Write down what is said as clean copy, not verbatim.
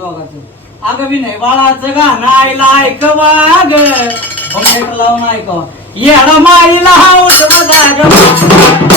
दोघांचं. अगं विनय बाळाचं गाणं आईला ऐकवा ग, लावून ऐकवा. येडा माईला हाऊस बघा ग.